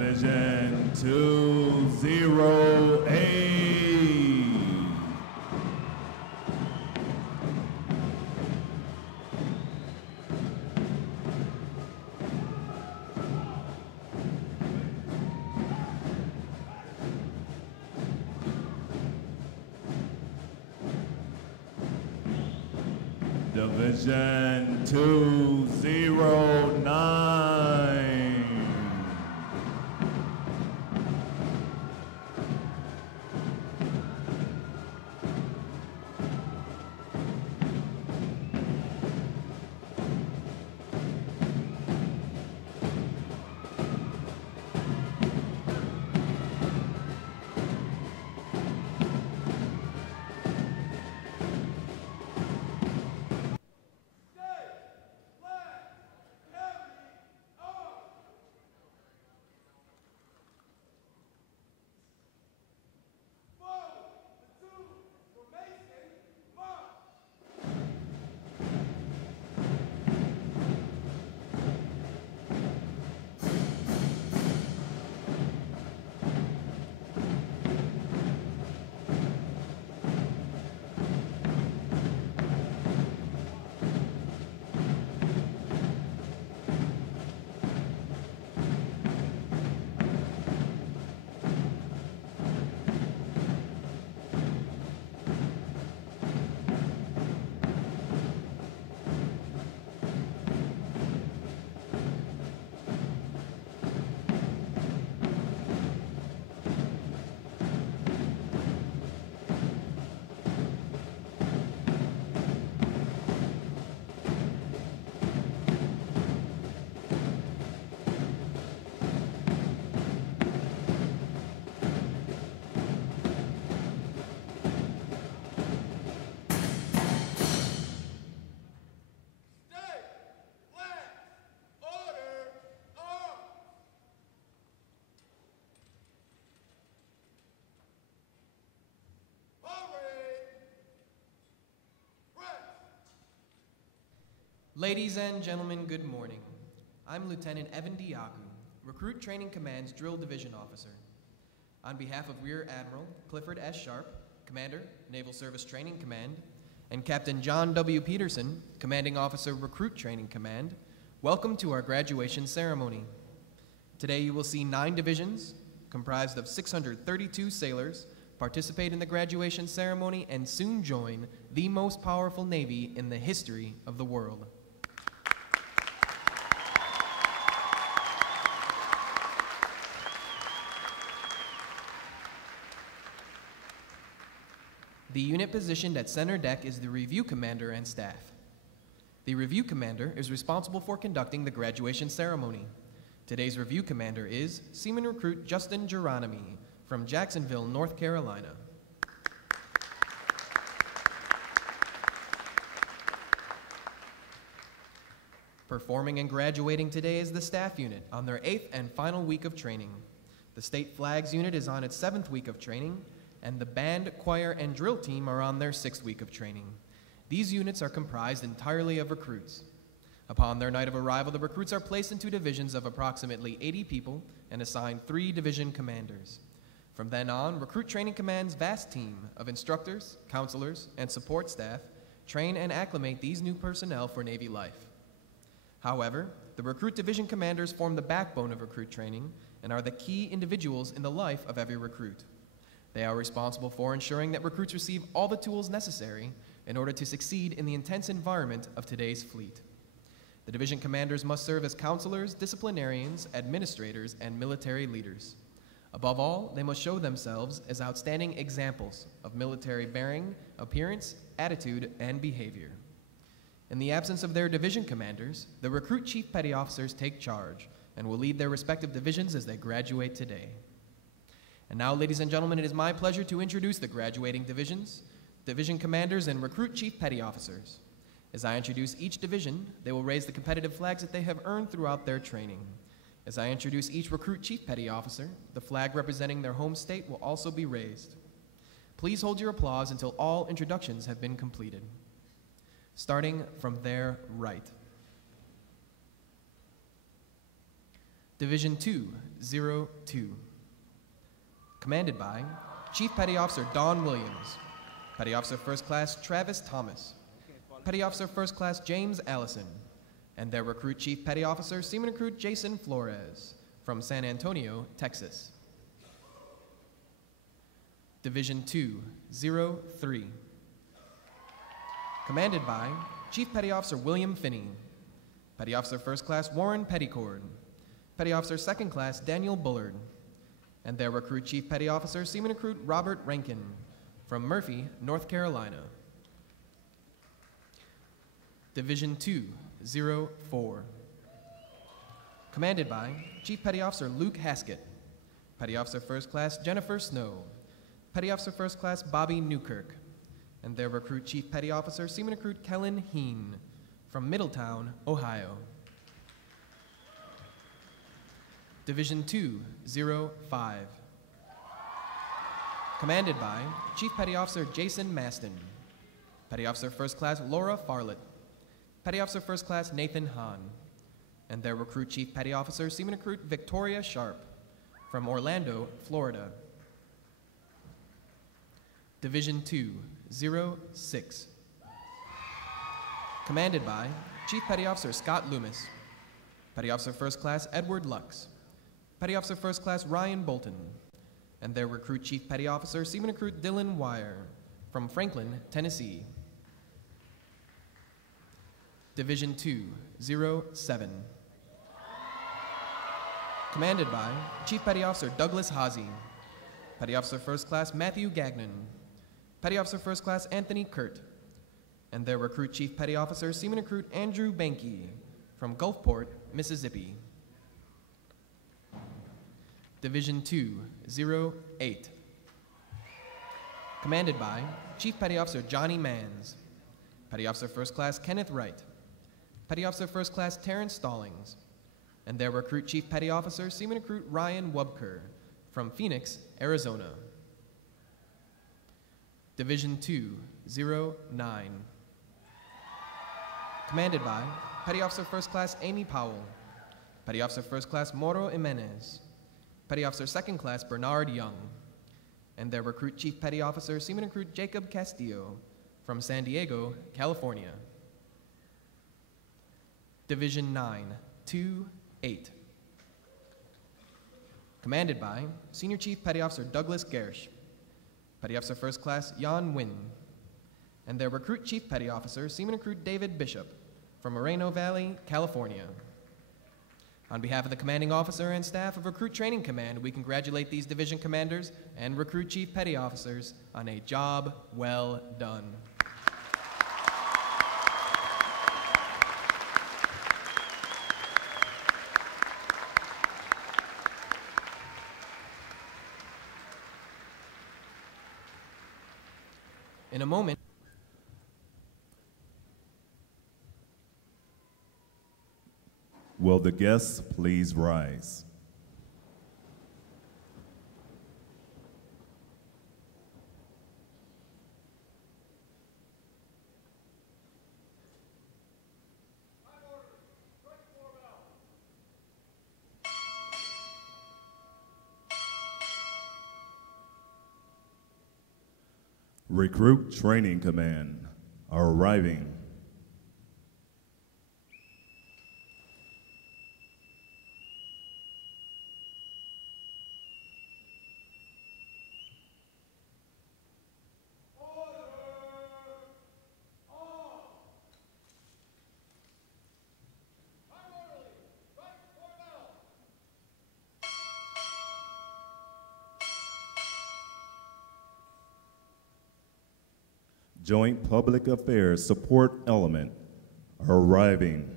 Division 208. Division 209. Ladies and gentlemen, good morning. I'm Lieutenant Evan Diaku, Recruit Training Command's Drill Division Officer. On behalf of Rear Admiral Clifford S. Sharp, Commander, Naval Service Training Command, and Captain John W. Peterson, Commanding Officer, Recruit Training Command, welcome to our graduation ceremony. Today you will see 9 divisions, comprised of 632 sailors, participate in the graduation ceremony and soon join the most powerful Navy in the history of the world. The unit positioned at center deck is the Review Commander and staff. The Review Commander is responsible for conducting the graduation ceremony. Today's Review Commander is Seaman Recruit Justin Geronimi from Jacksonville, North Carolina. Performing and graduating today is the staff unit on their 8th and final week of training. The State Flags unit is on its 7th week of training, and the band, choir, and drill team are on their 6th week of training. These units are comprised entirely of recruits. Upon their night of arrival, the recruits are placed into divisions of approximately 80 people and assigned 3 division commanders. From then on, Recruit Training Command's vast team of instructors, counselors, and support staff train and acclimate these new personnel for Navy life. However, the Recruit Division Commanders form the backbone of recruit training and are the key individuals in the life of every recruit. They are responsible for ensuring that recruits receive all the tools necessary in order to succeed in the intense environment of today's fleet. The division commanders must serve as counselors, disciplinarians, administrators, and military leaders. Above all, they must show themselves as outstanding examples of military bearing, appearance, attitude, and behavior. In the absence of their division commanders, the recruit chief petty officers take charge and will lead their respective divisions as they graduate today. And now, ladies and gentlemen, it is my pleasure to introduce the graduating divisions, division commanders, and recruit chief petty officers. As I introduce each division, they will raise the competitive flags that they have earned throughout their training. As I introduce each recruit chief petty officer, the flag representing their home state will also be raised. Please hold your applause until all introductions have been completed. Starting from their right. Division 202. Commanded by Chief Petty Officer Don Williams, Petty Officer First Class Travis Thomas, Petty Officer First Class James Allison, and their recruit Chief Petty Officer Seaman Recruit Jason Flores from San Antonio, Texas. Division 203. Commanded by Chief Petty Officer William Finney, Petty Officer First Class Warren Petticord, Petty Officer Second Class Daniel Bullard, and their recruit Chief Petty Officer Seaman Recruit Robert Rankin from Murphy, North Carolina. Division 204. Commanded by Chief Petty Officer Luke Haskett, Petty Officer First Class Jennifer Snow, Petty Officer First Class Bobby Newkirk, and their recruit Chief Petty Officer Seaman Recruit Kellen Heen from Middletown, Ohio. Division 205. Commanded by Chief Petty Officer Jason Maston, Petty Officer First Class Laura Farlett, Petty Officer First Class Nathan Hahn, and their recruit Chief Petty Officer Seaman Recruit Victoria Sharp from Orlando, Florida. Division 206. Commanded by Chief Petty Officer Scott Loomis, Petty Officer First Class Edward Lux, Petty Officer First Class Ryan Bolton, and their recruit Chief Petty Officer Seaman Recruit Dylan Wire from Franklin, Tennessee. Division 207. Commanded by Chief Petty Officer Douglas Hazy, Petty Officer First Class Matthew Gagnon, Petty Officer First Class Anthony Kurt, and their recruit Chief Petty Officer Seaman Recruit Andrew Banky from Gulfport, Mississippi. Division 208. Commanded by Chief Petty Officer Johnny Manns, Petty Officer First Class Kenneth Wright, Petty Officer First Class Terrence Stallings, and their recruit Chief Petty Officer Seaman Recruit Ryan Wubker from Phoenix, Arizona. Division 209. Commanded by Petty Officer First Class Amy Powell, Petty Officer First Class Moro Jimenez, Petty Officer Second Class Bernard Young, and their recruit Chief Petty Officer Seaman Recruit Jacob Castillo from San Diego, California. Division 928. Commanded by Senior Chief Petty Officer Douglas Gersh, Petty Officer First Class Jan Wynn, and their recruit Chief Petty Officer Seaman Recruit David Bishop from Moreno Valley, California. On behalf of the commanding officer and staff of Recruit Training Command, we congratulate these division commanders and recruit chief petty officers on a job well done. In a moment, will the guests please rise? Recruit Training Command are arriving. Joint Public Affairs Support Element are arriving.